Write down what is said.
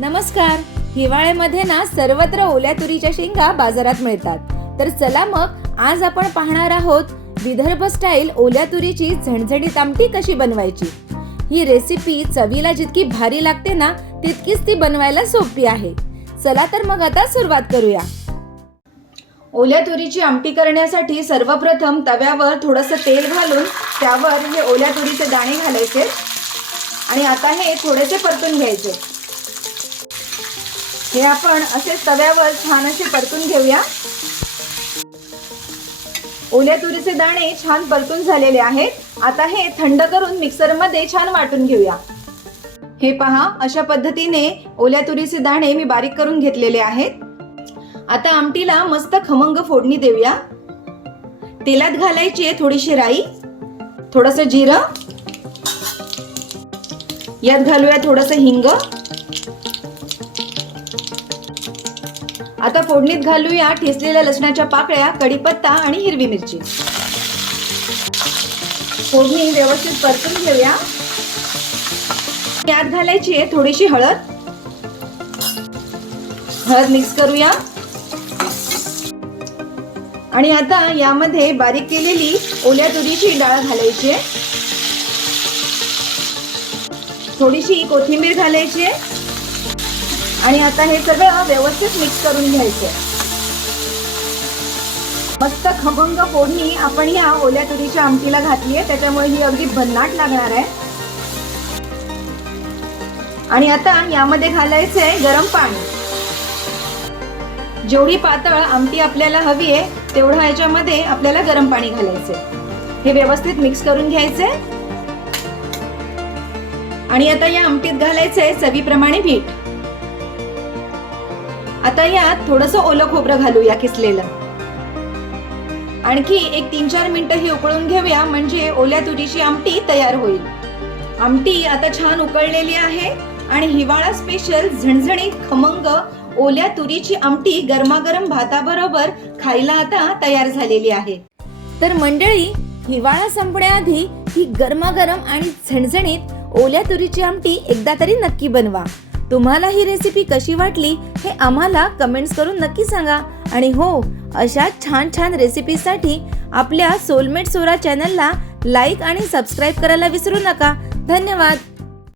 नमस्कार. हिवाळ्यामध्ये ना सर्वत्र ओल्या तुरीच्या शेंगा बाजारात मिळतात. तर चला मग आज आपण पाहणार आहोत विदर्भ स्टाईल ओल्या तुरीची झणझणीत आमटी कशी बनवायची? ही रेसिपी चवीला जितकी भारी लागते ना तितकीच ती बनवायला सोपी आहे. चला तर मग आता सुरुवात करूया. ओल्या तुरीची आमटी करण्यासाठी सर्वप्रथम तव्यावर थोडंसं तेल घालून त्यावर हे ओल्या तुरीचे दाणे घालायचे आणि आता हे थोडेसे परतून घ्यायचे. हे आपण असे तव्यावर छान असे परतून घेऊया. ओल्या तुरीचे दाणे छान परतून झालेले आहेत. आता हे थंड करून मिक्सरमध्ये छान वाटून घेऊया. हे पहा अशा पद्धतीने ओल्या तुरीचे दाणे मी बारीक करून घेतलेले आहेत. आता आमटीला मस्त खमंग फोडणी देऊया. तेलात घालायची आहे थोडीशी राई थोडस जिरं. यात घालूया थोडस हिंग. आता फोडणीत घालूया ठेसलेल्या लसणाच्या पाकळ्या कढीपत्ता आणि हिरवी मिरची. फोडणी व्यवस्थित परतून घेऊया. त्यात घालायची आहे थोडीशी हळद. हळद मिक्स करूया. आणि आता यामध्ये बारीक केलेली ओल्या तुरीची डाळ घालायची आहे. थोडीशी कोथिंबीर घालायची आहे. आणि आता हे सगळं व्यवस्थित मिक्स करून घ्यायचं मस्त खमंग फोडणी आपण ह्या ओल्या तुरीच्या आमटीला घातली आहे त्याच्यामुळे ही अगदी भन्नाट लागणार आहे. आणि आता यामध्ये घालायचं आहे गरम पाणी. जेवढी पातळ आमटी आपल्याला हवी आहे तेवढं याच्यामध्ये आपल्याला गरम पाणी घालायचंय हे व्यवस्थित मिक्स करून घ्यायचंय आणि आता या आमटीत घालायचंय चवीप्रमाणे मीठ. आता यात थोडस ओलं खोबरं घालूया किसलेलं. आणखी एक तीन चार मिनिटं ही उकळून घेऊया म्हणजे ओल्या तुरीची आमटी तयार होईल. आमटी आता छान उकळलेली आहे आणि हिवाळा स्पेशल झणझणीत खमंग ओल्या तुरीची आमटी गरमागरम भाताबरोबर खायला आता तयार झालेली आहे. तर मंडळी हिवाळा संपण्याआधी ही गरमागरम आणि झणझणीत ओल्या तुरीची आमटी एकदा तरी नक्की बनवा. तुम्हाला ही रेसिपी कशी वाटली हे आम्हाला कमेंट्स करून नक्की सांगा. आणि हो अशा छान छान रेसिपीसाठी आपल्या सोलमेट सोरा चॅनलला लाईक आणि सबस्क्राईब करायला विसरू नका. धन्यवाद.